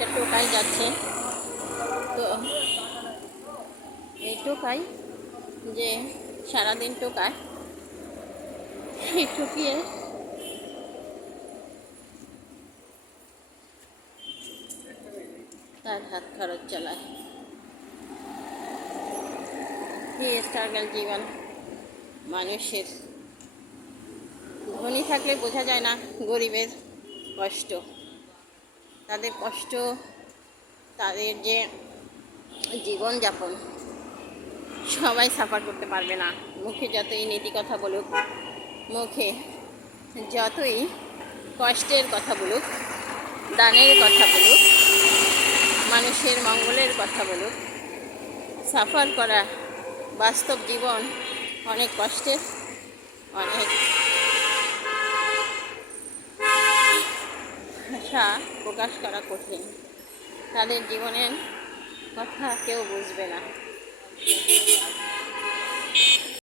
একটা টোকাই যাচ্ছে। তো এই টোকাই যে সারাদিন টোকায় এই ঠকিয়ে তার হাত খরচ চালায়। কি স্ট্রাগল জীবন, মানুষের। ধনী থাকলে বোঝা যায় না গরিবের কষ্ট। তাদের কষ্ট, তাদের যে জীবনযাপন, সবাই সাফার করতে পারবে না। মুখে যতই নীতি কথা বলুক, মুখে যতই কষ্টের কথা বলুক, দানের কথা বলুক, মানুষের মঙ্গলের কথা বলুক সাফার করা বাস্তব জীবন অনেক কষ্টের, অনেক ভাষা প্রকাশ করা কঠিন। তাদের জীবনের কথা কেউ বুঝবে না।